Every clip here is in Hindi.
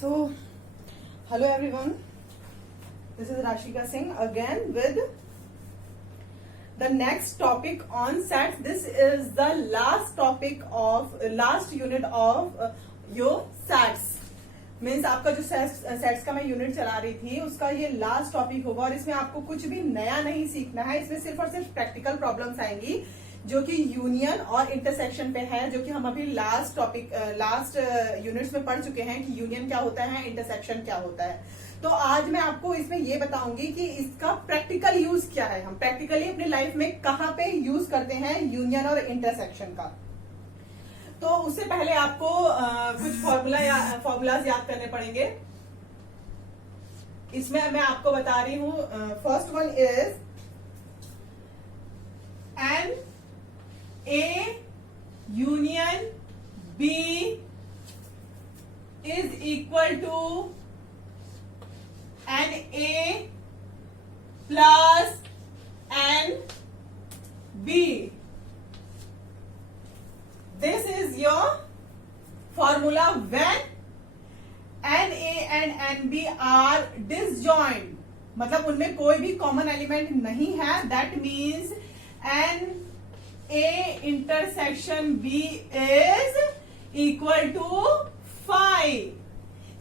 So, hello everyone. This is Rashika Singh again with the next topic on SATs. This is the last unit of your SATs. Means आपका जो सेट्स का मैं यूनिट चला रही थी उसका ये लास्ट टॉपिक होगा और इसमें आपको कुछ भी नया नहीं सीखना है. इसमें सिर्फ और सिर्फ प्रैक्टिकल प्रॉब्लम्स आएंगी जो कि यूनियन और इंटरसेक्शन पे है, जो कि हम अभी लास्ट यूनिट्स में पढ़ चुके हैं कि यूनियन क्या होता है, इंटरसेक्शन क्या होता है. तो आज मैं आपको इसमें ये बताऊंगी कि इसका प्रैक्टिकल यूज क्या है. हम प्रैक्टिकली अपनी लाइफ में कहाँ पे यूज करते हैं यूनियन और इंटरसेक्शन का. तो उससे पहले आपको कुछ फॉर्मूलाज याद करने पड़ेंगे. इसमें मैं आपको बता रही हूं. First one is N A union B is equal to n A plus N B. This is your formula when NA and NB are disjoint. मतलब उनमें कोई भी कॉमन एलिमेंट नहीं है. That means NA intersection B is equal to 5.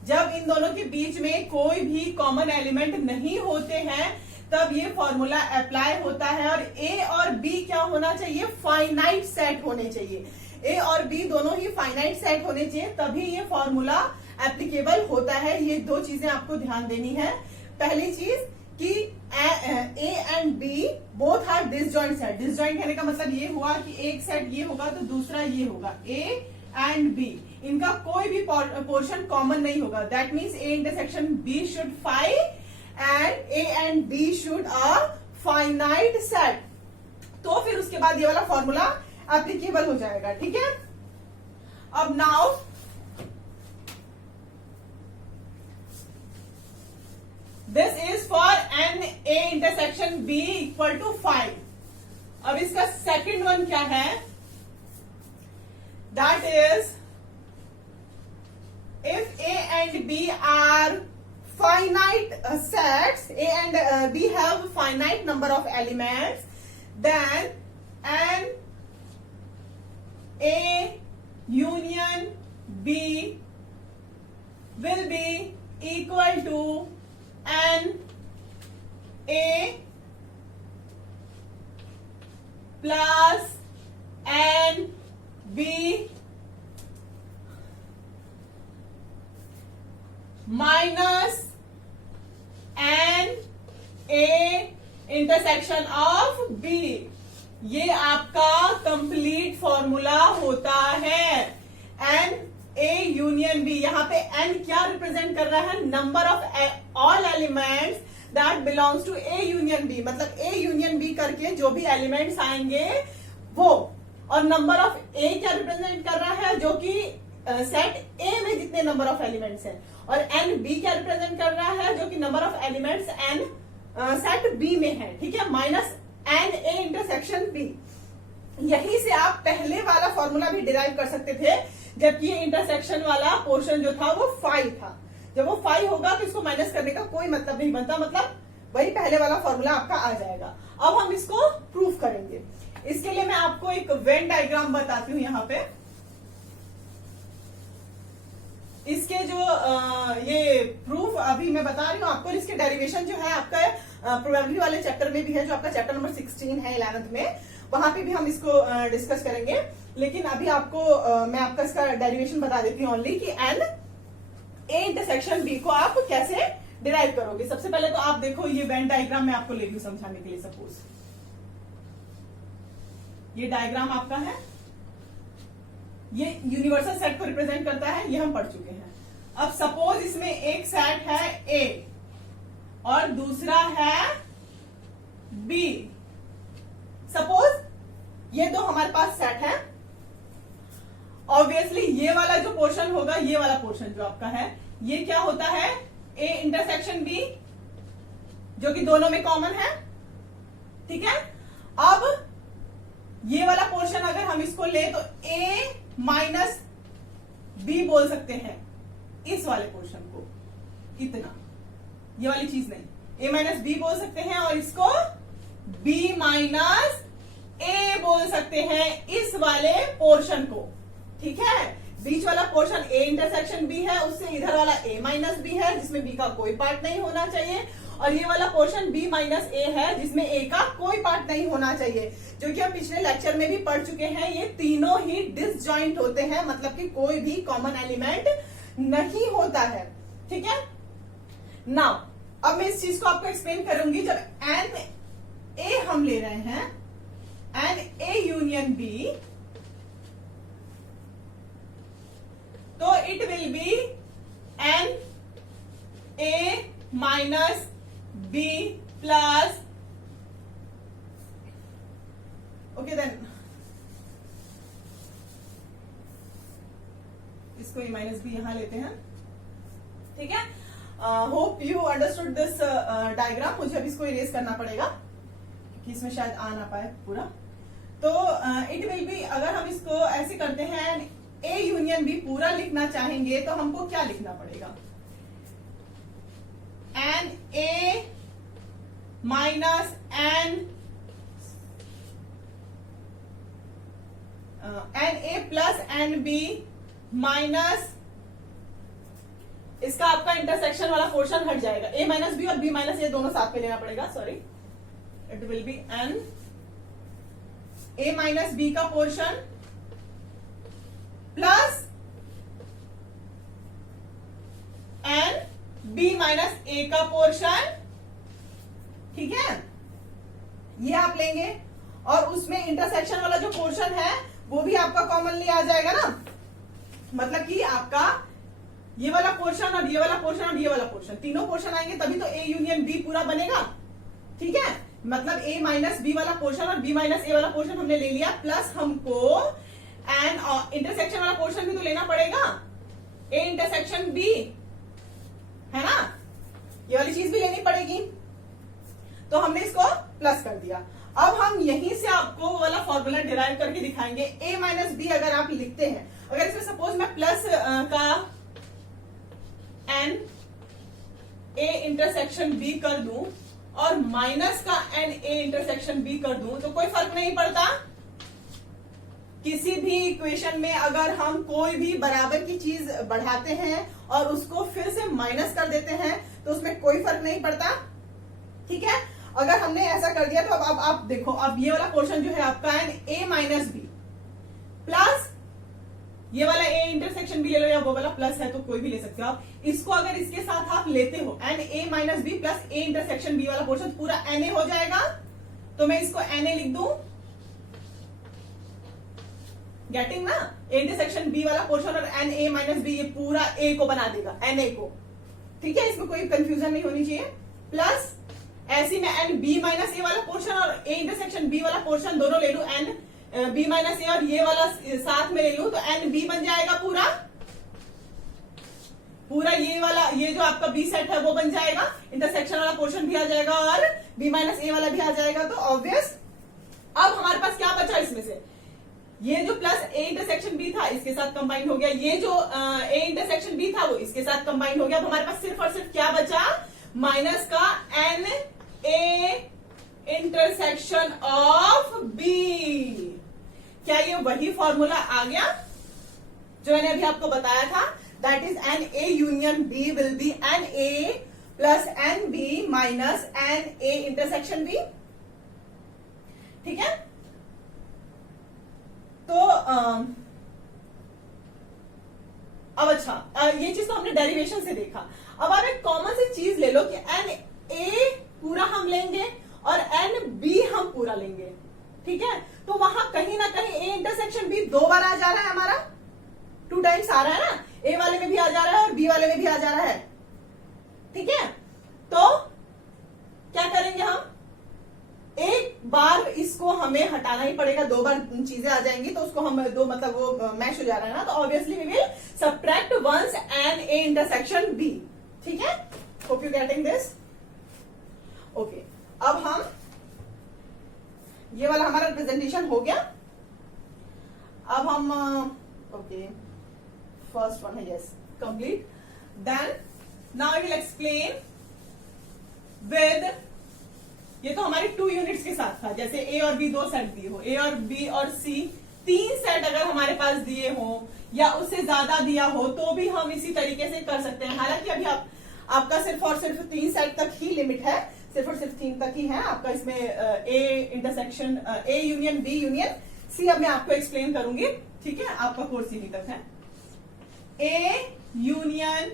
जब इन दोनों के बीच में कोई भी कॉमन एलिमेंट नहीं होते हैं तब ये फॉर्मूला अप्लाई होता है. और A और B क्या होना चाहिए? फाइनाइट सेट होने चाहिए. ए और बी दोनों ही फाइनाइट सेट होने चाहिए तभी ये फॉर्मूला एप्लीकेबल होता है. ये दो चीजें आपको ध्यान देनी है. पहली चीज कि A and B both are disjoint set. Disjoint कहने का मतलब ये हुआ कि एक सेट ये होगा तो दूसरा ये होगा. ए एंड बी इनका कोई भी पोर्शन कॉमन नहीं होगा. That means A intersection B should 5 and A and B should a finite set. तो फिर उसके बाद ये वाला फॉर्मूला एप्लीकेबल हो जाएगा. ठीक है. अब now this is for n A intersection B equal to 5. अब इसका सेकंड वन क्या है? That is if A and B are finite sets, A and B have finite number of elements, then n A union B will be equal to N A plus N B minus N A intersection of B. ये आपका कंप्लीट फॉर्मूला होता है. N A union B. यहां पे एन क्या रिप्रेजेंट कर रहा है? Number of all elements that belongs to A union B. मतलब ए यूनियन बी करके जो भी एलिमेंट्स आएंगे वो. और नंबर ऑफ ए क्या रिप्रेजेंट कर रहा है? जो कि सेट ए में जितने नंबर ऑफ एलिमेंट्स हैं. और एन बी क्या रिप्रेजेंट कर रहा है? जो कि number of elements n set B में है. ठीक है. Minus N A intersection B. यहीं से आप पहले वाला फॉर्मूला भी डिराइव कर सकते थे, जबकि ये इंटरसेक्शन वाला पोर्शन जो था वो 5 था. जब वो 5 होगा तो इसको माइनस करने का कोई मतलब नहीं बनता. मतलब वही पहले वाला फॉर्मूला आपका आ जाएगा. अब हम इसको प्रूव करेंगे. इसके लिए मैं आपको एक वेन डायग्राम बताती हूं. यहां पे इसके जो ये प्रूफ अभी मैं बता रही हूँ आपको, इसके डेरिवेशन जो है आपका प्रोबेबिलिटी वाले चैप्टर में भी है, जो आपका चैप्टर नंबर 16 है 11th में. वहां पे भी हम इसको डिस्कस करेंगे. लेकिन अभी आपको मैं आपका इसका डेरिवेशन बता देती हूँ ओनली कि एन ए इंटरसेक्शन बी को आप कैसे डिराइव करोगे. सबसे पहले तो आप देखो ये वेन डायग्राम मैं आपको ले रही हूँ समझाने के लिए. सपोज ये डायग्राम आपका है, ये यूनिवर्सल सेट को रिप्रेजेंट करता है. ये हम पढ़ चुके हैं. अब सपोज इसमें एक सेट है ए और दूसरा है बी. सपोज ये दो हमारे पास सेट है. ऑब्वियसली ये वाला जो पोर्शन होगा, ये वाला पोर्शन जो आपका है, ये क्या होता है? ए इंटरसेक्शन बी, जो कि दोनों में कॉमन है. ठीक है. अब ये वाला पोर्शन अगर हम इसको ले तो ए माइनस बी बोल सकते हैं. इस वाले पोर्शन को, इतना, ये वाली चीज नहीं, a माइनस बी बोल सकते हैं और इसको b माइनस ए बोल सकते हैं, इस वाले पोर्शन को, ठीक है। बीच वाला पोर्शन a इंटरसेक्शन b है, उससे इधर वाला a माइनस बी है जिसमें b का कोई पार्ट नहीं होना चाहिए, और ये वाला पोर्शन b माइनस ए है जिसमें a का कोई पार्ट नहीं होना चाहिए, जो कि हम पिछले लेक्चर में भी पढ़ चुके हैं। ये तीनों ही डिसजॉइंट होते हैं, मतलब कि कोई भी कॉमन एलिमेंट नहीं होता है, ठीक है। नाउ अब मैं इस चीज को आपको एक्सप्लेन करूंगी। जब एन ए हम ले रहे हैं, एन ए यूनियन बी, तो it will be N A minus B plus, okay then इसको ए माइनस बी यहां लेते हैं, ठीक है। Hope you understood this diagram. मुझे अब इसको इरेज करना पड़ेगा क्योंकि इसमें शायद आ ना पाए पूरा। तो इट विल बी, अगर हम इसको ऐसे करते हैं ए यूनियन बी पूरा लिखना चाहेंगे तो हमको क्या लिखना पड़ेगा, N A minus N A plus N B minus, इसका आपका इंटरसेक्शन वाला पोर्शन हट जाएगा, a माइनस बी और b माइनस ए दोनों साथ में लेना पड़ेगा, sorry. It will be N a minus B का portion plus N b minus A का पोर्शन, ठीक है। ये आप लेंगे और उसमें इंटरसेक्शन वाला जो पोर्शन है वो भी आपका कॉमनली आ जाएगा ना, मतलब कि आपका ये वाला पोर्शन और ये वाला पोर्शन और ये वाला पोर्शन, तीनों पोर्शन आएंगे तभी तो ए यूनियन बी पूरा बनेगा, ठीक है। मतलब ए माइनस बी वाला पोर्शन और बी माइनस ए वाला पोर्शन हमने ले लिया, प्लस हमको एन इंटरसेक्शन वाला पोर्शन भी तो लेना पड़ेगा, ए इंटरसेक्शन बी, है ना, ये वाली चीज भी लेनी पड़ेगी। तो हमने इसको प्लस कर दिया। अब हम यहीं से आपको वो वाला फॉर्मूला डिराइव करके दिखाएंगे। ए माइनस बी अगर आप लिखते हैं, अगर इसमें सपोज मैं प्लस का एन ए इंटरसेक्शन बी कर दूं और माइनस का एन ए इंटरसेक्शन बी कर दूं तो कोई फर्क नहीं पड़ता। किसी भी इक्वेशन में अगर हम कोई भी बराबर की चीज बढ़ाते हैं और उसको फिर से माइनस कर देते हैं तो उसमें कोई फर्क नहीं पड़ता, ठीक है। अगर हमने ऐसा कर दिया तो अब आप देखो, अब ये वाला पोर्शन जो है आपका n A minus B plus ये वाला ए इंटरसेक्शन बी ले लो, या वो वाला प्लस है तो कोई भी ले सकते हो आप। इसको अगर इसके साथ आप लेते हो n A minus B plus A intersection B वाला पोर्शन पूरा एन ए हो जाएगा, तो मैं इसको एन ए लिख दूं, गेटिंग ना, ए इंटरसेक्शन बी वाला पोर्शन और एन ए माइनस बी ये पूरा ए को बना देगा, एन ए को, ठीक है। इसमें कोई कंफ्यूजन नहीं होनी चाहिए। प्लस ऐसी में एन बी माइनस ए वाला पोर्शन और ए इंटरसेक्शन बी वाला पोर्शन दोनों ले लू, एन बी माइनस ए और ये वाला साथ में ले लू तो एन बी बन जाएगा पूरा, पूरा ये वाला, ये जो आपका बी सेट है वो बन जाएगा, इंटरसेक्शन वाला पोर्शन भी आ जाएगा और बी माइनस ए वाला भी आ जाएगा। तो ऑब्वियस अब हमारे पास क्या बचा इसमें से, ये जो प्लस ए इंटरसेक्शन बी था इसके साथ कंबाइन हो गया, ये जो ए इंटरसेक्शन बी था वो इसके साथ कंबाइन हो गया। अब हमारे पास सिर्फ और सिर्फ क्या बचा, माइनस का n A intersection of B. क्या ये वही फॉर्मूला आ गया जो मैंने अभी आपको बताया था, that is N A union B will be N A plus N B minus N A intersection B, ठीक है। तो अब अच्छा, ये चीज तो हमने डेरिवेशन से देखा। अब आप एक कॉमन सी चीज ले लो कि एन ए पूरा हम लेंगे और एन बी हम पूरा लेंगे, ठीक है। तो वहां कहीं ना कहीं ए इंटरसेक्शन बी दो बार आ जा रहा है, हमारा 2 टाइम्स आ रहा है ना, ए वाले में भी आ जा रहा है और बी वाले में भी आ जा रहा है, ठीक है। तो क्या करेंगे हम, एक बार इसको हमें हटाना ही पड़ेगा, 2 बार चीजें आ जाएंगी तो उसको हम दो, मतलब वो मैच हो जा रहा है ना, तो obviously we will subtract once n A intersection B, ठीक है। Hope you getting this, okay. अब हम ये वाला हमारा रिप्रेजेंटेशन हो गया। अब हम ओके, फर्स्ट वन है yes complete. Then now I will explain with, ये तो हमारी 2 यूनिट्स के साथ था, जैसे ए और बी 2 सेट दिए हो, ए और बी और सी 3 सेट अगर हमारे पास दिए हो या उससे ज्यादा दिया हो तो भी हम इसी तरीके से कर सकते हैं। हालांकि अभी आपका सिर्फ और सिर्फ 3 सेट तक ही लिमिट है, सिर्फ और सिर्फ 3 तक ही है आपका। इसमें A intersection, A union B union C अब मैं आपको एक्सप्लेन करूंगी, ठीक है। आपका कोर्स यहीं तक है। A union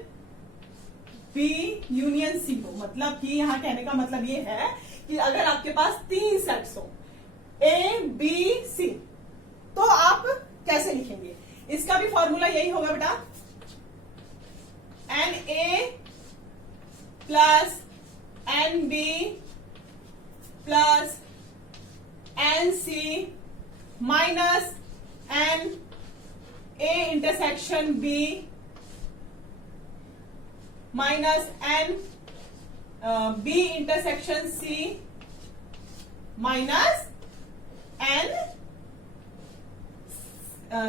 B union C हो, मतलब कि यहां कहने का मतलब ये है कि अगर आपके पास 3 सेट्स हो ए बी सी, तो आप कैसे लिखेंगे? इसका भी फॉर्मूला यही होगा बेटा, N A plus N B plus N C minus N A intersection B minus N B intersection C minus N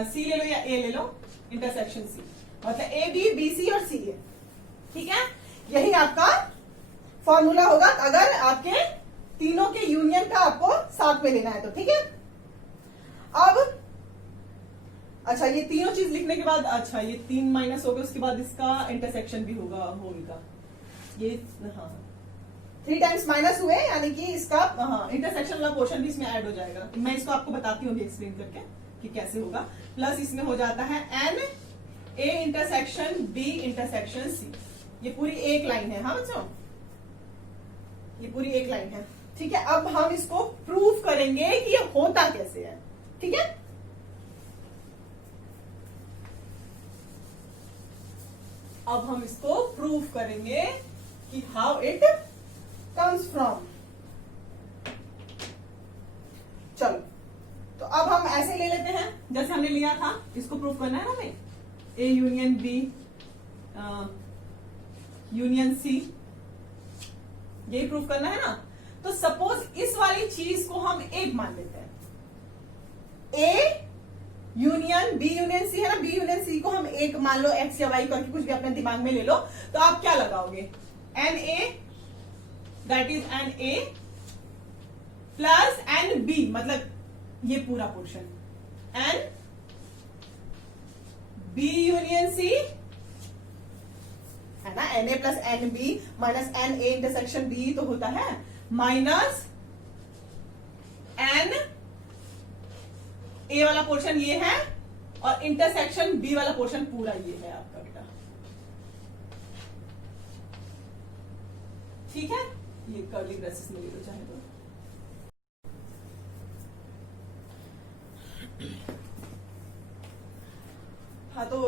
C ले लो या ए ले लो इंटरसेक्शन सी, मतलब ए बी बी सी और सी है, ठीक है। यही आपका फॉर्मूला होगा अगर आपके तीनों के यूनियन का आपको साथ में लेना है तो, ठीक है। अब अच्छा, ये तीनों चीज लिखने के बाद, अच्छा ये 3 माइनस हो गया, उसके बाद इसका इंटरसेक्शन भी होगा ये, हाँ 3 टाइम्स माइनस हुए, यानी कि इसका हाँ इंटरसेक्शन वाला पोर्शन भी इसमें ऐड हो जाएगा। मैं इसको आपको बताती हूँ एक्सप्लेन करके कि कैसे होगा। प्लस इसमें हो जाता है N A intersection B intersection C, ये पूरी एक लाइन है, हाँ बच्चों ये पूरी एक लाइन है, ठीक है। अब हम इसको प्रूव करेंगे कि ये होता कैसे है, ठीक है। अब हम इसको प्रूव करेंगे कि हाउ इट कम्स फ्रॉम। चलो, तो अब हम ऐसे ले लेते हैं जैसे हमने लिया था, इसको प्रूव करना है ना भाई, A union B union C, यही प्रूव करना है ना। तो सपोज इस वाली चीज को हम एक मान लेते हैं, A union B union C है ना, बी यूनियन सी को हम एक मान लो, एक्स या वाई करके कुछ भी अपने दिमाग में ले लो, तो आप क्या लगाओगे, n A that is N A plus N B, मतलब ये पूरा portion, n B union C है ना, N A plus N B minus N A intersection B तो होता है, माइनस एन ए वाला पोर्शन ये है और इंटरसेक्शन बी वाला पोर्शन पूरा ये है आपका बेटा, ठीक है। ये कर्ली ब्रेसेस में ले लो चाहे तो। हाँ तो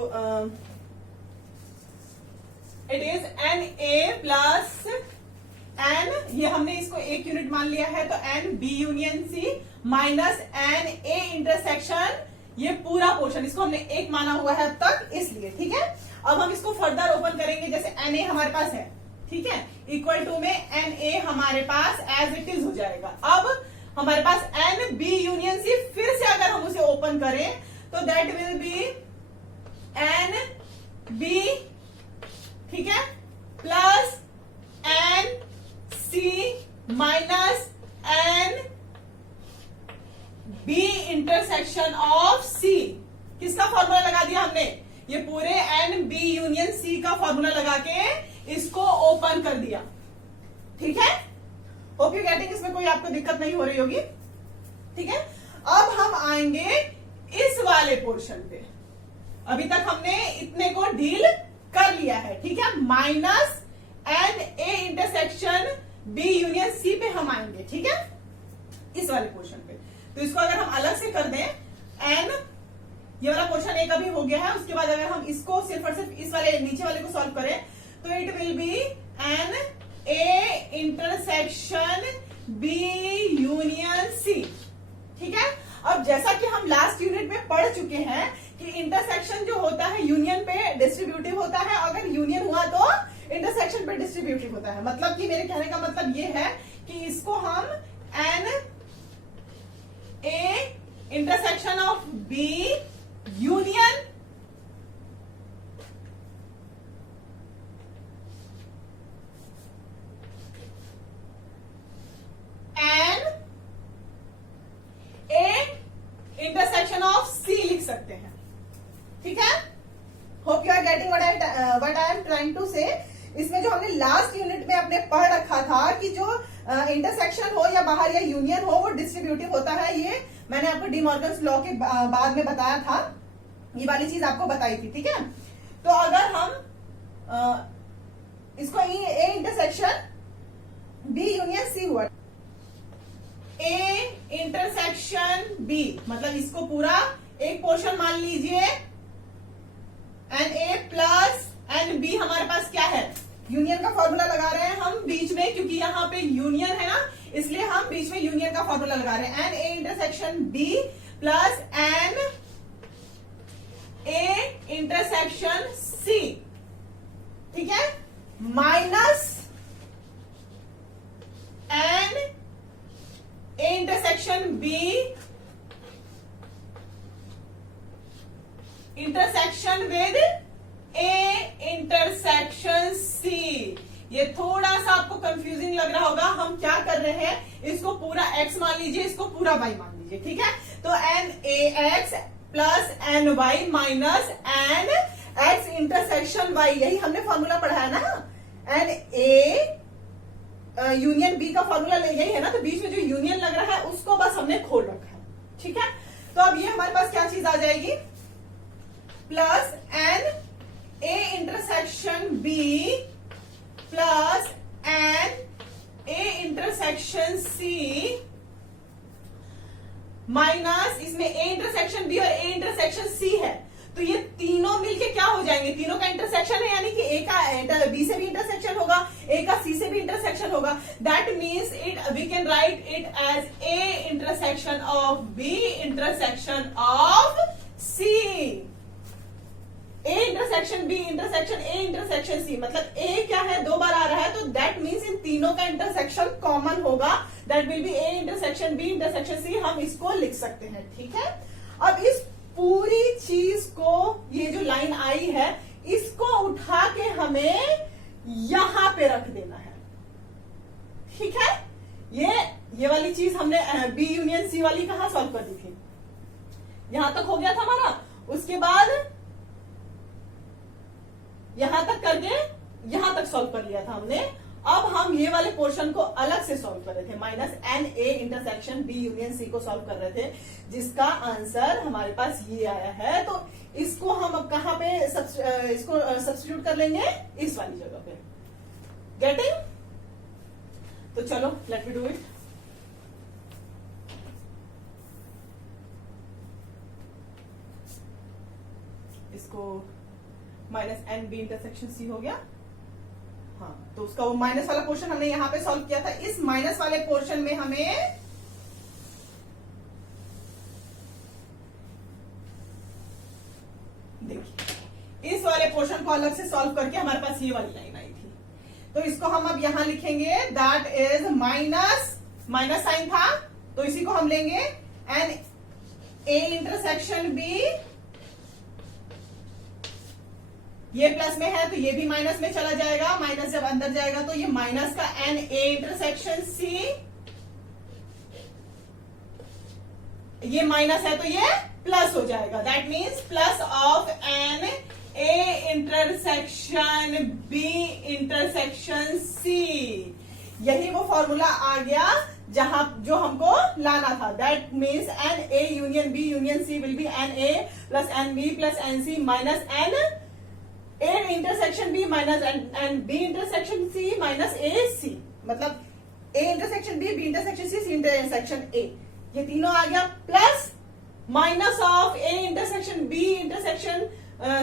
it is N A plus n, ये हमने इसको एक यूनिट मान लिया है, तो n B union C minus N A intersection, ये पूरा पोर्शन, इसको हमने एक माना हुआ है अब तक, इसलिए, ठीक है। अब हम इसको फर्दर ओपन करेंगे, जैसे एन ए हमारे पास है, ठीक है, इक्वल टू में एन ए हमारे पास एज इट इज हो जाएगा। अब हमारे पास एन बी यूनियन सी, फिर से अगर हम उसे ओपन करें तो that will be N B, ठीक है, plus N C minus N B intersection of C. किसका फॉर्मूला लगा दिया हमने, ये पूरे एन बी यूनियन सी का फॉर्मूला लगा के इसको ओपन कर दिया, ठीक है। होप यू गेटिंग, इसमें कोई आपको दिक्कत नहीं हो रही होगी, ठीक है। अब हम आएंगे इस वाले पोर्शन पे, अभी तक हमने इतने को डील कर लिया है, ठीक है। Minus N A intersection B union C पे हम आएंगे, ठीक है, इस वाले पोर्शन पे। तो इसको अगर हम अलग से कर दें, एन ये वाला पोर्शन ए का भी हो गया है, उसके बाद अगर हम इसको सिर्फ और सिर्फ इस वाले नीचे वाले को सॉल्व करें तो it will be N A intersection B union C, ठीक है। अब जैसा कि हम लास्ट यूनिट में पढ़ चुके हैं कि इंटरसेक्शन जो होता है यूनियन पे डिस्ट्रीब्यूटिव होता है, अगर यूनियन हुआ तो इंटरसेक्शन पे डिस्ट्रीब्यूटिव होता है। मतलब कि मेरे कहने का मतलब ये है कि इसको हम N A intersection of B union सकते हैं। ठीक है, hope you are getting what I am trying to say. इसमें जो हमने लास्ट यूनिट में अपने पढ़ रखा था कि जो इंटरसेक्शन हो या बाहर या यूनियन हो वो डिस्ट्रीब्यूटिव होता है, ये मैंने आपको डी मॉर्गन्स लॉ के बाद में बताया था, ये वाली चीज आपको बताई थी। ठीक है, तो अगर हम इसको A intersection B union C हुआ, ए इंटरसेक्शन बी मतलब इसको पूरा एक पोर्शन मान लीजिए, N A plus N B हमारे पास क्या है, यूनियन का फॉर्मूला लगा रहे हैं हम बीच में, क्योंकि यहाँ पे यूनियन है ना, इसलिए हम बीच में यूनियन का फॉर्मूला लगा रहे हैं। N A intersection B plus N A intersection C, ठीक है, minus N A intersection B intersection with A intersection C. ये थोड़ा सा आपको कंफ्यूजिंग लग रहा होगा, हम क्या कर रहे हैं, इसको पूरा x मान लीजिए, इसको पूरा y मान लीजिए। ठीक है, तो N A X plus N Y minus N X intersection y, यही हमने फॉर्मूला पढ़ा है ना। एन ए यूनियन बी का फॉर्मूला यही है ना, तो बीच में जो यूनियन लग रहा है उसको बस हमने खोल रखा है। ठीक है, तो अब ये हमारे पास क्या चीज आ जाएगी, plus N A intersection B plus N A intersection C minus इसमें ए इंटरसेक्शन बी और ए इंटरसेक्शन सी है, तो ये तीनों मिलके क्या हो जाएंगे, तीनों का इंटरसेक्शन है, यानी कि ए का बी से भी इंटरसेक्शन होगा, ए का सी से भी इंटरसेक्शन होगा। That means it we can write it as A intersection of B intersection of C. A intersection B intersection A intersection C, मतलब ए क्या है, दो बार आ रहा है, तो दैट मीन्स इन तीनों का इंटरसेक्शन कॉमन होगा, that will be A intersection B intersection C, हम इसको लिख सकते हैं। ठीक है, अब इस पूरी चीज को, ये जो लाइन आई है, इसको उठा के हमें यहां पे रख देना है। ठीक है, ये वाली चीज हमने बी यूनियन सी वाली कहां सॉल्व कर दी थी, यहां तक हो गया था हमारा, उसके बाद यहां तक करके यहां तक सॉल्व कर लिया था हमने। अब हम ये वाले पोर्शन को अलग से सॉल्व कर रहे थे, minus N A intersection B union C को सॉल्व कर रहे थे, जिसका आंसर हमारे पास ये आया है। तो इसको हम अब कहां पे इसको सब्स्टिट्यूट कर लेंगे, इस वाली जगह पे। गेटिंग? तो चलो लेट मी डू इट। इसको minus N B intersection C हो गया, हाँ, तो उसका वो माइनस वाला पोर्शन हमने यहां पे सॉल्व किया था। इस माइनस वाले पोर्शन में हमें देखिए, इस वाले पोर्शन को अलग से सॉल्व करके हमारे पास ये वाली लाइन आई थी, तो इसको हम अब यहां लिखेंगे, दैट इज माइनस साइन था, तो इसी को हम लेंगे एन ए इंटरसेक्शन बी, ये प्लस में है तो ये भी माइनस में चला जाएगा, माइनस जब अंदर जाएगा तो ये माइनस का एन ए इंटरसेक्शन सी, ये माइनस है तो ये प्लस हो जाएगा, that means plus of N A intersection B intersection C. यही वो फॉर्मूला आ गया जहां जो हमको लाना था, that means N A union B union C will be N A plus N B plus N C minus N A intersection B minus N B intersection C minus A C, मतलब A intersection B intersection C intersection A, ये तीनों आ गया, plus minus of A intersection B intersection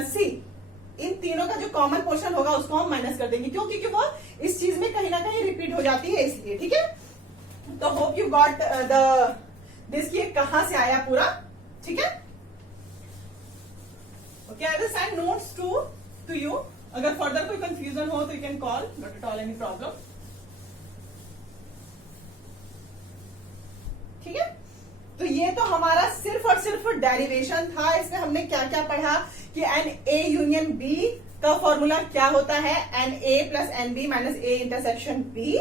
C, इन तीनों का जो कॉमन पोर्शन होगा उसको हम माइनस कर देंगे, क्यों, क्योंकि वो इस चीज में कहीं ना कहीं रिपीट हो जाती है, इसलिए। ठीक है, तो होप यू गॉट दिस, ये कहां से आया पूरा। ठीक है, okay, I will send notes to you, अगर फर्दर कोई कंफ्यूजन हो तो you can call, not at all any problem. ठीक है, तो ये तो हमारा सिर्फ और सिर्फ डेरिवेशन था। इसमें हमने क्या क्या पढ़ा कि एन ए यूनियन बी का फॉर्मूला क्या होता है, N A plus N B minus A intersection B,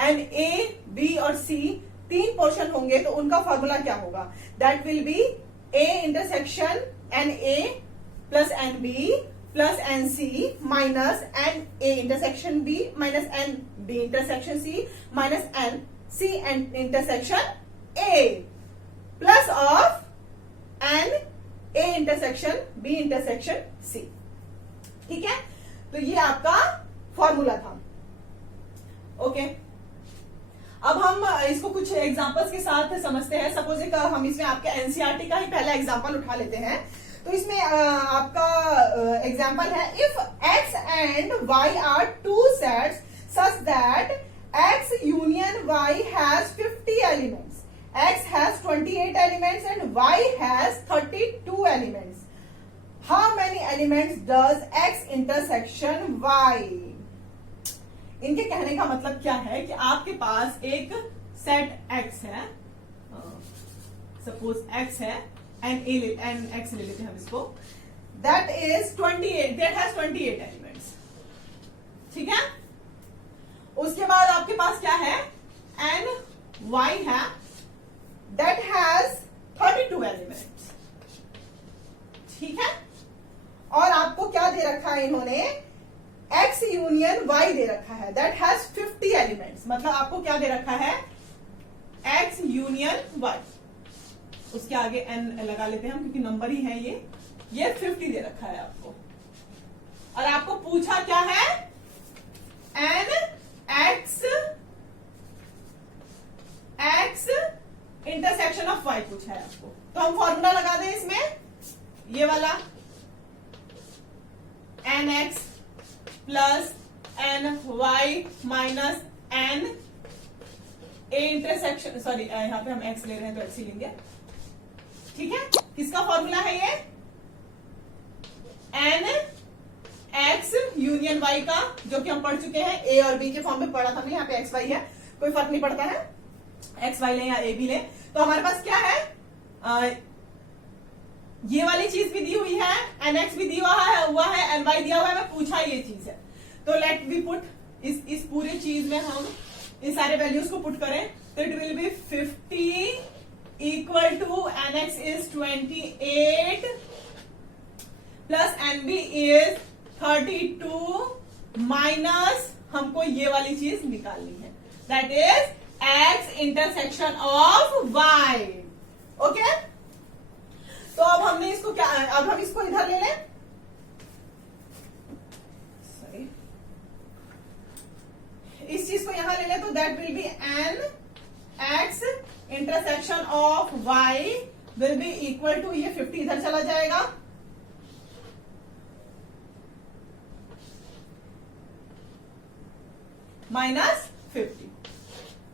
N A B और सी तीन पोर्शन होंगे तो उनका फॉर्मूला क्या होगा, that will be A intersection N A plus N B plus N C minus N A intersection B minus N B intersection C minus N C intersection A plus of N A intersection B intersection C. ठीक है, तो ये आपका फॉर्मूला था। ओके, अब हम इसको कुछ एग्जांपल्स के साथ समझते हैं। सपोज एक हम इसमें आपके एनसीईआरटी का ही पहला एग्जांपल उठा लेते हैं। तो इसमें आपका एग्जांपल है, if x and y are two sets such that x union y has 50 elements, x has 28 elements and y has 32 elements, how many elements does x intersection y। इनके कहने का मतलब क्या है कि आपके पास एक सेट x है, सपोज x है एंड x ले लेते हैं हम इसको, that is 28, that has 28 elements. ठीक है, उसके बाद आपके पास क्या है, एन y है दैट हैज 32 एलिमेंट्स। ठीक है, और आपको क्या दे रखा है इन्होंने, x यूनियन y दे रखा है दैट हैज 50 एलिमेंट्स। मतलब आपको क्या दे रखा है, x यूनियन y, उसके आगे n लगा लेते हैं हम क्योंकि नंबर ही है ये 50 दे रखा है आपको। और आपको पूछा क्या है, n x intersection of y पूछा है आपको। तो हम फॉर्मूला लगा दें इसमें, ये वाला N X plus N Y minus N A intersection, sorry यहां पे हम एक्स ले रहे हैं तो एक्स ही लेंगे। ठीक है, किसका फॉर्मूला है ये, एन एक्स यूनियन वाई का, जो कि हम पढ़ चुके हैं, ए और बी के फॉर्म में पढ़ा था हमने, यहाँ पे एक्स वाई है, कोई फर्क नहीं पड़ता है, एक्स वाई लें या ए बी लें। तो हमारे पास क्या है, ये वाली चीज भी दी हुई है, एन एक्स भी दिया हुआ है, एन वाई दिया हुआ है, मैं पूछा ये चीज है। तो लेट बी पुट, इस पूरे चीज में हम इन सारे वैल्यूज को पुट करें तो it will be 50 equal to N X is 28 plus N B is 32 minus हमको ये वाली चीज निकालनी है, that is X intersection of Y. Okay, तो अब हमने इसको क्या, अब हम इसको इधर ले लें, सॉरी इस चीज को यहां ले लें, तो that will be N X intersection of Y will be equal to, ये 50 इधर चला जाएगा, माइनस 50,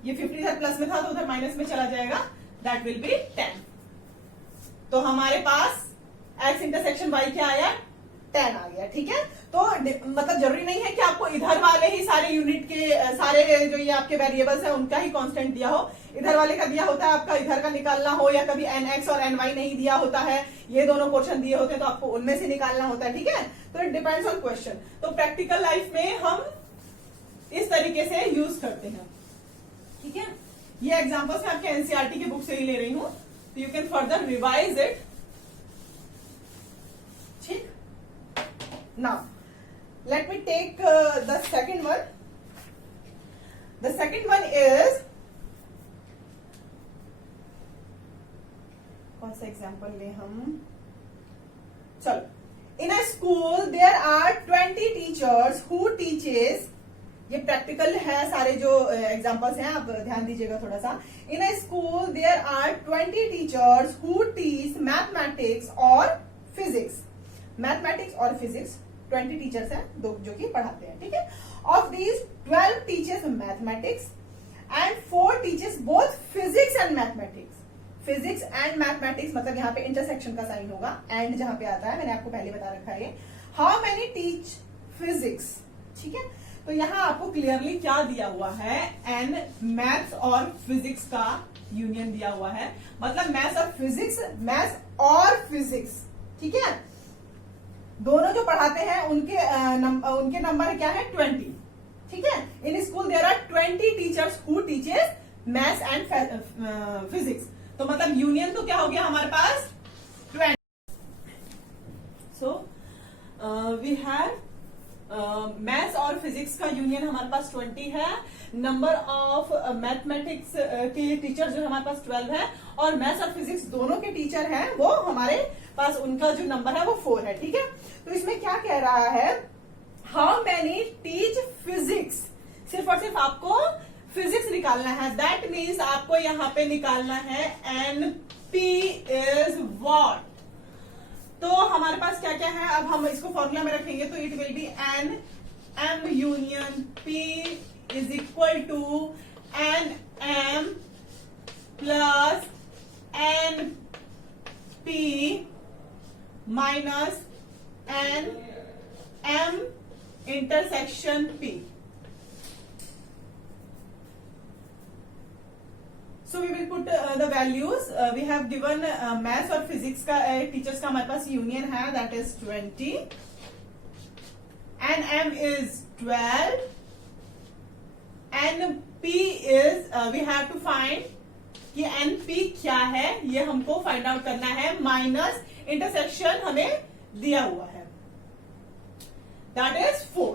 ये 50 इधर प्लस में था तो उधर माइनस में चला जाएगा, दैट विल बी 10। तो हमारे पास x इंटरसेक्शन y क्या आया, 10 आ गया। ठीक है, तो मतलब जरूरी नहीं है कि आपको इधर वाले ही सारे यूनिट के सारे जो ये आपके वेरिएबल्स है उनका ही कांस्टेंट दिया हो, इधर वाले का दिया होता है, आपका इधर का निकालना हो, या कभी nx और ny नहीं दिया होता है, ये दोनों पोर्शन दिए होते हैं तो आपको उनमें से निकालना होता है। ठीक है, तो इट डिपेंड्स ऑन क्वेश्चन। तो प्रैक्टिकल लाइफ में हम इस तरीके से यूज करते हैं। ठीक है, ये एग्जाम्पल्स मैं आपके एनसीईआरटी की बुक से ही ले रही हूं, so you can further revise it. ठीक, now let me take the second one. The second one is, कौन सा एग्जाम्पल ले हम, चलो, in a school there are 20 teachers who teaches, ये प्रैक्टिकल है सारे जो एग्जांपल्स हैं, आप ध्यान दीजिएगा थोड़ा सा। In a school there are 20 teachers who teach mathematics और फिजिक्स, मैथमेटिक्स और फिजिक्स 20 टीचर्स हैं दो जो कि पढ़ाते हैं। ठीक है, of these 12 teachers mathematics and 4 teachers both physics and mathematics. Physics and mathematics मतलब यहाँ पे इंटरसेक्शन का साइन होगा, एंड जहां पे आता है, मैंने आपको पहले बता रखा है। हाउ मेनी टीच फिजिक्स, ठीक है, तो यहां आपको क्लियरली क्या दिया हुआ है, एन मैथ्स और फिजिक्स का यूनियन दिया हुआ है, मतलब मैथ्स और फिजिक्स, मैथ्स और फिजिक्स। ठीक है, दोनों जो पढ़ाते हैं उनके नंबर क्या है, 20। ठीक है, in school there are 20 teachers who teaches maths and physics, तो मतलब यूनियन तो क्या हो गया हमारे पास 20। वी हैव मैथ्स और फिजिक्स का यूनियन हमारे पास 20 है, नंबर ऑफ मैथमेटिक्स के टीचर जो हमारे पास 12 है, और मैथ्स और फिजिक्स दोनों के टीचर हैं वो हमारे पास, उनका जो नंबर है वो 4 है, ठीक है। तो इसमें क्या कह रहा है, हाउ मैनी टीच फिजिक्स, सिर्फ और सिर्फ आपको फिजिक्स निकालना है। दैट मीन्स आपको यहाँ पे निकालना है NP इज व्हाट। तो हमारे पास क्या क्या है, अब हम इसको फॉर्मूला में रखेंगे तो it will be NM union P is equal to NM plus NP minus NM intersection P। So we will put the values. We have given maths और physics का टीचर्स का हमारे पास यूनियन है, that is 20, NM is 12, NP is we have to find कि NP क्या है, ये हमको फाइंड आउट करना है, माइनस इंटरसेक्शन हमें दिया हुआ है, that is 4,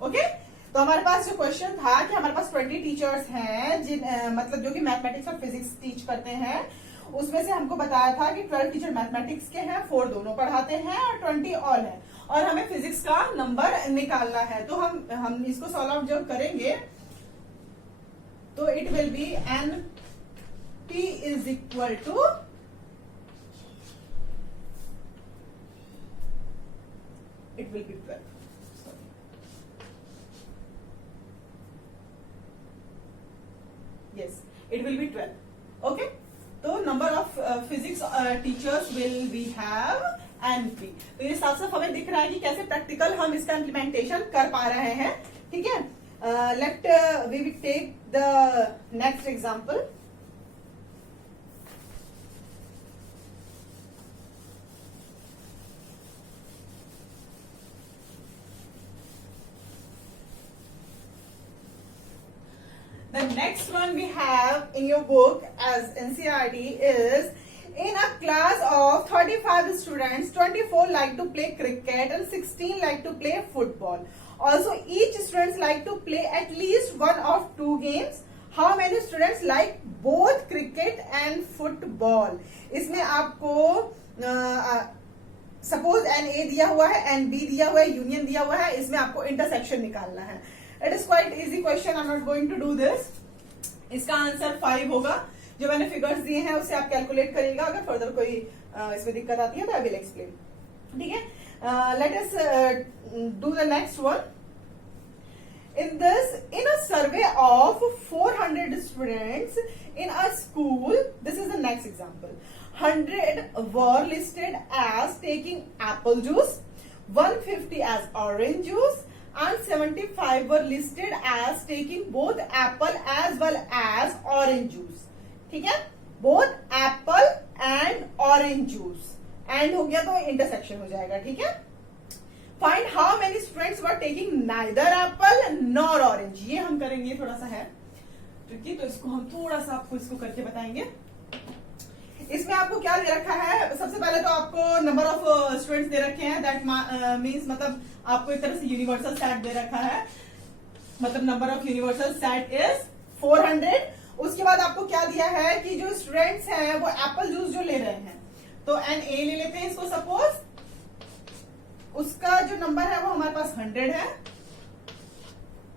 okay? तो हमारे पास जो क्वेश्चन था कि हमारे पास 20 टीचर्स हैं जिन मतलब जो कि मैथमेटिक्स और फिजिक्स टीच करते हैं, उसमें से हमको बताया था कि 12 टीचर मैथमेटिक्स के हैं, 4 दोनों पढ़ाते हैं और 20 ऑल है, और हमें फिजिक्स का नंबर निकालना है। तो हम इसको सॉल्व आउट जब करेंगे तो it will be NP is equal to it will be 12, yes it will be 12, okay? तो number of physics teachers will we have NP। तो ये साफ साफ हमें दिख रहा है कि कैसे प्रैक्टिकल हम इसका इम्प्लीमेंटेशन कर पा रहे हैं, ठीक है। Let we will take the next example. The next one we have in your book as NCERT is, in a class of 35 students, 24 like to play cricket and 16 like to play football. Also, each students like to play at least one of 2 games. How many students like both cricket and football? इसमें आपको सपोज NA दिया हुआ है, NB दिया हुआ है, यूनियन दिया हुआ है, इसमें आपको इंटरसेक्शन निकालना है। It is quite easy question, I am not going to do this. इसका आंसर 5 होगा, जो मैंने फिगर्स दिए हैं उससे आप कैलकुलेट करिएगा, अगर फर्दर कोई इसमें दिक्कत आती है तो आई विल एक्सप्लेन, ठीक है। Let us do the next one. In a survey of 400 students in a school, this is the next example. 100 were listed as taking apple juice, 150 as orange juice, and 75 were listed as taking both apple as well as orange juice. ठीक है, both apple and orange juice, and हो गया तो intersection हो जाएगा, ठीक है। Find how many students were taking neither apple nor orange. ये हम करेंगे, थोड़ा सा है ट्रिकी, तो इसको हम थोड़ा सा आपको इसको करके बताएंगे। इसमें आपको क्या दे रखा है, सबसे पहले तो आपको नंबर ऑफ स्टूडेंट्स दे रखे हैं, दैट मीन्स मतलब आपको एक तरह से यूनिवर्सल सेट दे रखा है, मतलब number of universal set is 400। उसके बाद आपको क्या दिया है कि जो स्टूडेंट्स हैं वो एप्पल जूस जो ले रहे हैं, तो NA ले लेते हैं इसको, सपोज उसका जो नंबर है वो हमारे पास 100 है।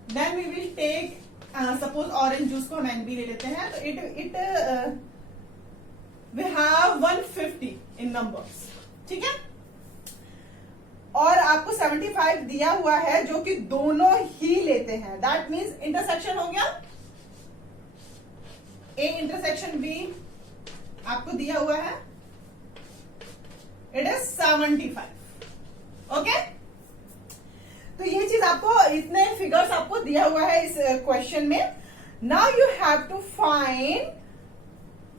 Then we will take suppose orange juice को हम NB ले लेते हैं, तो it we have 150 in numbers, ठीक है। और आपको 75 दिया हुआ है जो कि दोनों ही लेते हैं, दैट मीन्स इंटरसेक्शन हो गया, A इंटरसेक्शन B आपको दिया हुआ है, इट इज 75, ओके। तो ये चीज आपको, इतने फिगर्स आपको दिया हुआ है इस क्वेश्चन में। Now you have to find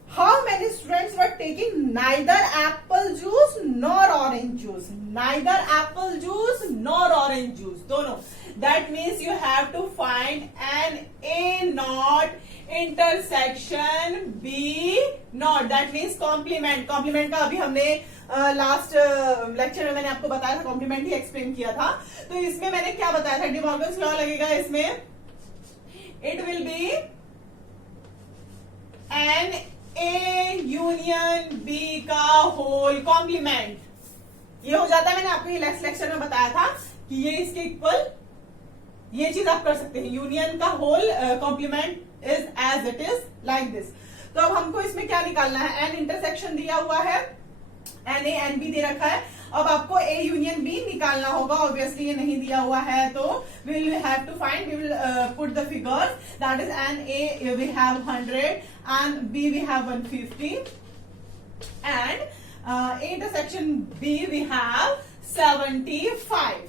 how many students were taking neither apple juice nor orange juice, neither apple juice nor orange juice, दोनों। That means you have to find NA not intersection B not, that means complement. Complement का अभी हमने लास्ट लेक्चर में मैंने आपको बताया था, कॉम्प्लीमेंट ही एक्सप्लेन किया था। तो इसमें मैंने क्या बताया था, डी मॉर्गन्स लॉ लगेगा इसमें, it will be N A union B का होल कॉम्प्लीमेंट। ये हो जाता है, मैंने आपको ये नेक्स्ट लेक्चर में बताया था कि ये इसके इक्वल, ये चीज आप कर सकते हैं, यूनियन का whole complement is as it is like this. तो अब हमको इसमें क्या निकालना है, एन इंटरसेक्शन दिया हुआ है, एन ए एन बी दे रखा है, अब आपको ए यूनियन बी निकालना होगा। ऑब्वियसली ये नहीं दिया हुआ है, तो we will have to find, we will put the figures, that is N A we have 100 and B we have 150 and A intersection B we have 75.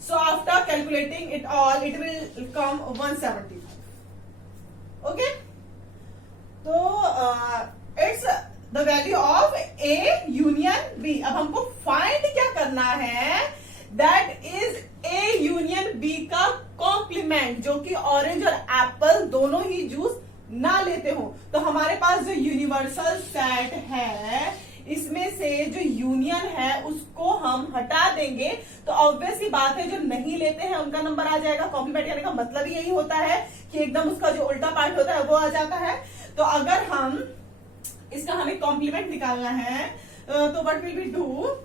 So after calculating it all, it will come 175. Okay? So it's the value of A union B. अब हमको find क्या करना है? That is A union B का complement, जो कि ऑरेंज और एप्पल दोनों ही जूस ना लेते हो। तो हमारे पास जो यूनिवर्सल सेट है, इसमें से जो यूनियन है उसको हम हटा देंगे, तो ऑब्वियस ही बात है जो नहीं लेते हैं उनका नंबर आ जाएगा। कॉम्प्लीमेंट करने का मतलब यही होता है कि एकदम उसका जो उल्टा पार्ट होता है वो आ जाता है। तो अगर हम इसका हमें कॉम्प्लीमेंट निकालना है, तो व्हाट विल वी डू,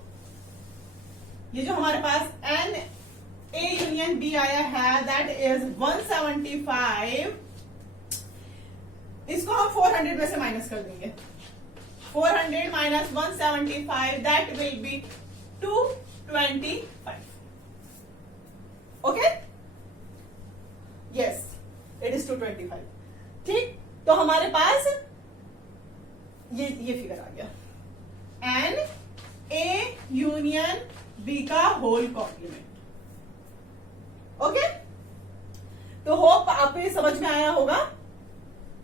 ये जो हमारे पास एन ए यूनियन बी आया है दैट इज 175, इसको हम 400 में से माइनस कर देंगे। 400 minus 175 that will B 225। Okay, yes it is 225। ठीक, तो हमारे पास ये फिगर आ गया, एन ए यूनियन बी का होल कॉम्प्लीमेंट। ओके, तो होप आपको ये समझ में आया होगा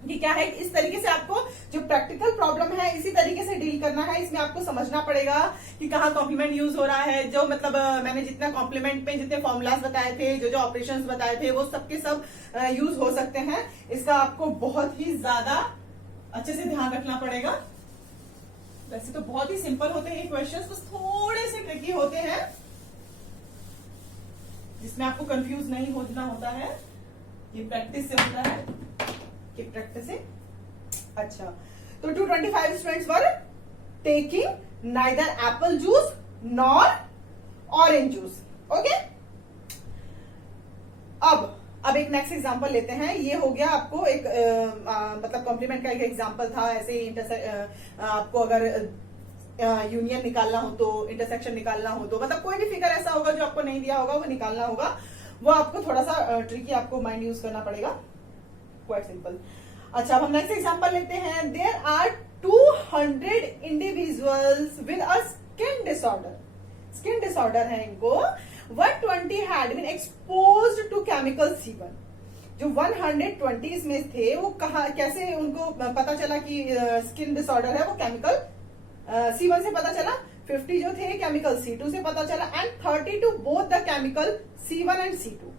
कि क्या है। इस तरीके से आपको जो प्रैक्टिकल प्रॉब्लम है इसी तरीके से डील करना है। इसमें आपको समझना पड़ेगा कि कहाँ कॉम्प्लीमेंट यूज हो रहा है। जो मतलब मैंने जितना कॉम्प्लीमेंट पे जितने फॉर्मूलाज बताए थे, जो जो ऑपरेशंस बताए थे, वो सबके सब यूज हो सकते हैं। इसका आपको बहुत ही ज्यादा अच्छे से ध्यान रखना पड़ेगा। वैसे तो बहुत ही सिंपल होते हैं ये क्वेश्चंस, बस थोड़े से ट्रिकी होते हैं जिसमें आपको कंफ्यूज नहीं होना होता है। ये प्रैक्टिस से होता है कि प्रैक्टिस से। अच्छा, तो 225 students were taking neither apple juice nor orange juice. Okay, अब एक नेक्स्ट एग्जांपल लेते हैं। ये हो गया आपको एक मतलब कॉम्प्लीमेंट का एक एग्जांपल था। ऐसे ही आपको अगर यूनियन निकालना हो तो, इंटरसेक्शन निकालना हो तो, मतलब कोई भी फिगर ऐसा होगा जो आपको नहीं दिया होगा वो निकालना होगा, वो आपको थोड़ा सा ट्रिकी, आपको माइंड यूज करना पड़ेगा। Quite simple. अच्छा, अब हम नेक्स्ट एग्जांपल लेते हैं। There are 200 individuals with a skin disorder. Skin disorder है इनको। 120 had been exposed to chemical C1। जो 120 इसमें थे वो कहा, कैसे उनको पता चला कि स्किन डिसऑर्डर है, वो केमिकल C1 से पता चला, 50 जो थे केमिकल C2 से पता चला, and 32 both the chemical C1 and C2।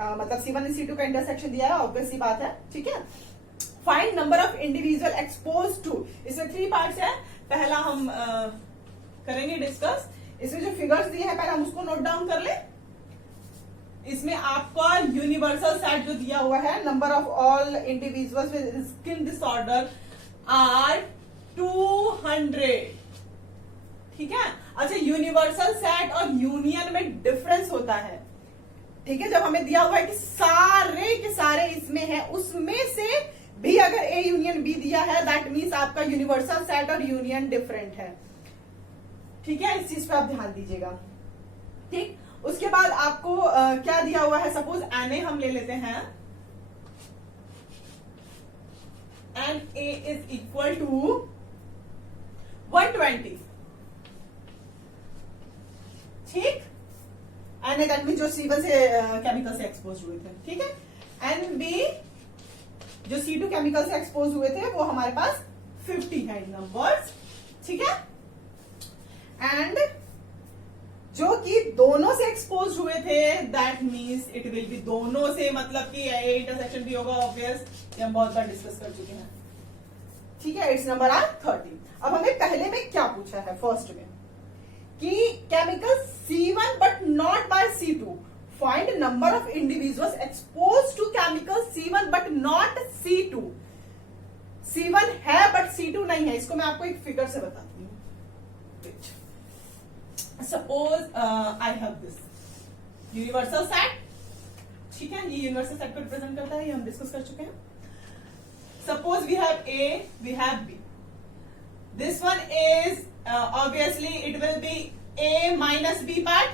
मतलब C1 एंड C2 का इंटरसेक्शन दिया है, ऑब्वियस सी बात है। ठीक है, find number of individual expose to. इसमें 3 पार्ट्स है। पहला हम करेंगे डिस्कस। इसमें जो फिगर्स दिए हैं पहले हम उसको नोट डाउन कर ले। इसमें आपका यूनिवर्सल सेट जो दिया हुआ है, number of all individuals with skin disorder are 200। ठीक है, अच्छा, यूनिवर्सल सेट और यूनियन में डिफरेंस होता है। ठीक है, जब हमें दिया हुआ है कि सारे के सारे इसमें है, उसमें से भी अगर ए यूनियन बी दिया है, दैट मीन्स आपका यूनिवर्सल सेट और यूनियन डिफरेंट है। ठीक है, इस चीज पे आप ध्यान दीजिएगा। ठीक, उसके बाद आपको क्या दिया हुआ है, सपोज एन ए हम ले लेते हैं। N A is equal to 120। ठीक, एन ए दैट मीन जो C1 से केमिकल से एक्सपोज हुए थे। ठीक है, एन बी जो C2 केमिकल से एक्सपोज हुए थे वो हमारे पास 50 है नंबर्स। ठीक है, एंड जो कि दोनों से एक्सपोज हुए थे, that means it will B दोनों से, मतलब कि ए इंटरसेक्शन भी होगा ऑब्वियस, ये हम बहुत बार डिस्कस कर चुके हैं। ठीक है, इट्स नंबर आर 30। अब हमें पहले में क्या पूछा है, फर्स्ट में कि chemical C1 but not by C2, find number of individuals expose to chemical C1 but not C2। C1 है बट C2 नहीं है, इसको मैं आपको एक फिगर से बताती हूँ। Suppose I have this universal set, ठीक है, ये यूनिवर्सल सेट को रिप्रेजेंट करता है, ये हम डिस्कस कर चुके हैं। Suppose we have A, we have B, this one is obviously it will be A minus B part,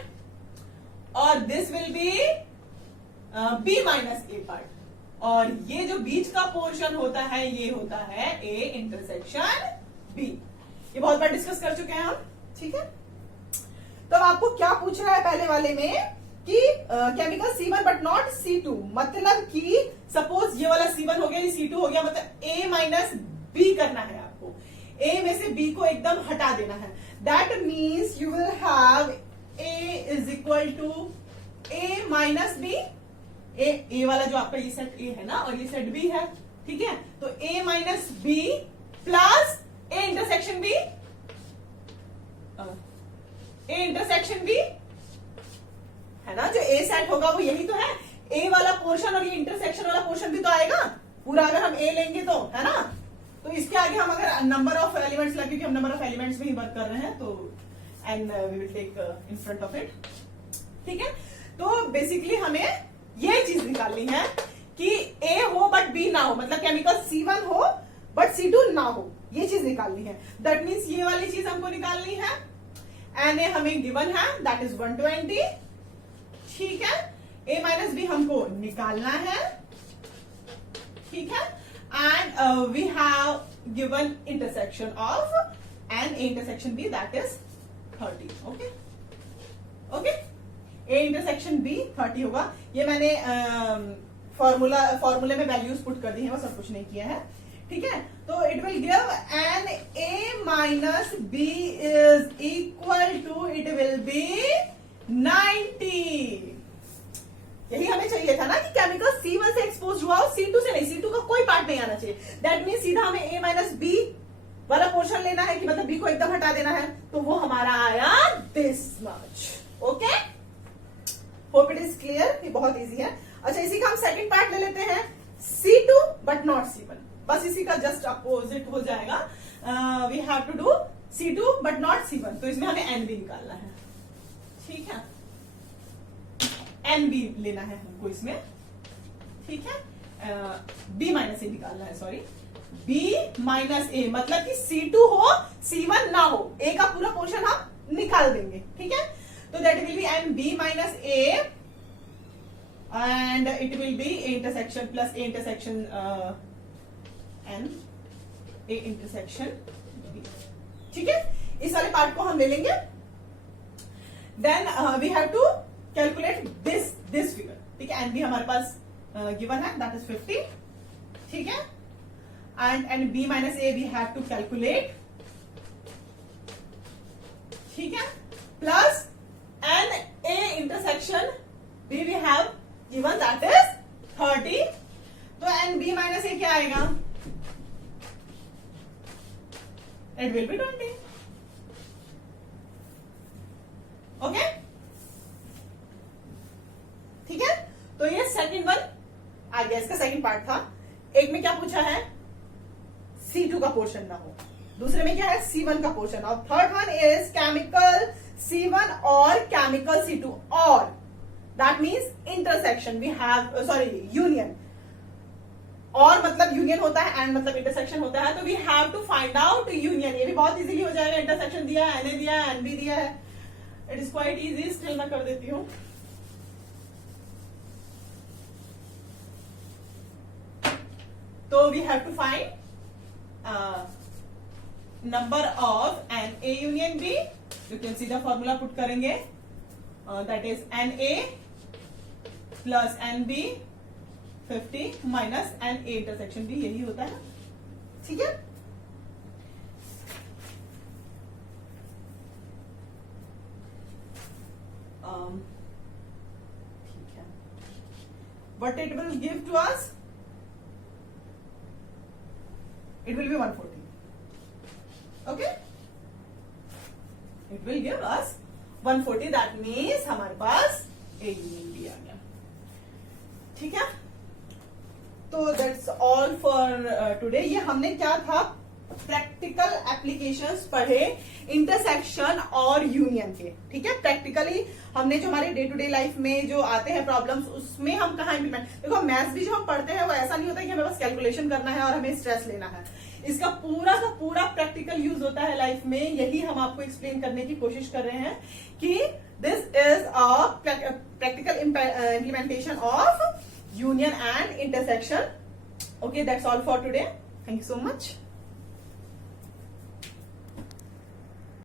और this will be B minus A part, और ये जो बीच का पोर्शन होता है ये होता है A इंटरसेक्शन B। ये बहुत बार डिस्कस कर चुके हैं हम, ठीक है। तो अब आपको क्या पूछ रहा है पहले वाले में कि chemical C1 but not C2, मतलब कि सपोज ये वाला C1 हो गया, ये C2 हो गया, मतलब A माइनस B करना है आपको, A में से B को एकदम हटा देना है। That means you will have A is equal to A minus B, A वाला जो आपका ये सेट A है ना, और ये सेट B है, ठीक है। तो A minus B plus A intersection B, A intersection B है ना, जो A सेट होगा वो यही तो है, A वाला पोर्शन और ये इंटरसेक्शन वाला पोर्शन भी तो आएगा पूरा, अगर हम A लेंगे तो, है ना। तो इसके आगे हम अगर नंबर ऑफ एलिमेंट्स लगे, क्योंकि हम नंबर ऑफ एलिमेंट्स में ही वर्क कर रहे हैं, तो and we will take in front of it, ठीक है। तो बेसिकली हमें ये चीज निकालनी है कि A हो बट B ना हो, मतलब केमिकल C1 हो बट C2 ना हो, ये चीज निकालनी है। दैट मीन्स ये वाली चीज हमको निकालनी है। Na हमें गिवन है, दैट इज 120, ठीक है। A माइनस B हमको निकालना है, ठीक है। And we have given intersection of N A intersection B, that is 30, okay okay. A intersection B 30 होगा। ये मैंने फॉर्मूले में वैल्यूज पुट कर दी है, वो सब कुछ नहीं किया है, ठीक है। तो it will give N A minus B is equal to, it will be 90। यही हमें चाहिए था ना कि केमिकल C1 से एक्सपोज हुआ हो, C2 से नहीं, C2 का कोई पार्ट नहीं आना चाहिए। दैट मीन्स सीधा हमें A माइनस B वाला पोर्शन लेना है, कि मतलब B को एकदम हटा देना है, तो वो हमारा आया this much, okay. Hope it is clear, ये बहुत इजी है। अच्छा, इसी का हम सेकंड पार्ट ले लेते हैं, C2 बट नॉट C1, बस इसी का जस्ट अपोजिट हो जाएगा। We have to do C2 but not C1, तो इसमें हमें NB निकालना है, ठीक है। NB लेना है हमको इसमें, ठीक है। B माइनस A निकालना है, सॉरी, B माइनस A, मतलब कि C2 हो C1 ना हो, A का पूरा पोर्शन हम निकाल देंगे, ठीक है। तो that will B NB minus A, and it will be A intersection plus A intersection N, A intersection B, ठीक है। इस वाले पार्ट को हम ले लेंगे। Then we have to calculate this figure, ठीक है। NB हमारे पास गिवन है, दैट इज 50, ठीक है। And B minus A we have to calculate, ठीक है, plus N A intersection B we have given, that is 30, तो NB माइनस A क्या आएगा, it will be 20, ओके, ठीक है। तो ये सेकंड वन आ गया, इसका सेकंड पार्ट था। एक में क्या पूछा है, C2 का पोर्शन ना हो, दूसरे में क्या है, C1 का पोर्शन, और third one is chemical C1 और केमिकल C2, और that means intersection we have, sorry union, और मतलब यूनियन होता है, एंड मतलब इंटरसेक्शन होता है, तो we have to find out union. ये भी बहुत इजीली हो जाएगा, इंटरसेक्शन दिया है, NA दिया है, NB दिया है, it is quite easy. Still मैं कर देती हूं, तो we have to find number of NA union B, you can सीधा फॉर्मूला पुट करेंगे, that is NA plus NB 50 minus NA intersection B, यही होता है, ठीक है। ठीक है, what it will give to us, it will be 140. Okay, it will give us 140. that means हमारे पास A यूनियन B आ गया. ठीक है, तो दैट्स ऑल फॉर टुडे. ये हमने क्या था, प्रैक्टिकल एप्लीकेशंस पढ़े इंटरसेक्शन और यूनियन के. ठीक है, प्रैक्टिकली हमने जो हमारे डे टू डे लाइफ में जो आते हैं प्रॉब्लम्स, उसमें हम कहाँ इंप्लीमेंट. देखो मैथ्स भी जो हम पढ़ते हैं वो ऐसा नहीं होता कि हमें बस कैलकुलेशन करना है और हमें स्ट्रेस लेना है. इसका पूरा का पूरा प्रैक्टिकल यूज होता है लाइफ में. यही हम आपको एक्सप्लेन करने की कोशिश कर रहे हैं कि this is a practical implementation of union and intersection. Okay, that's all for today. Thank you so much.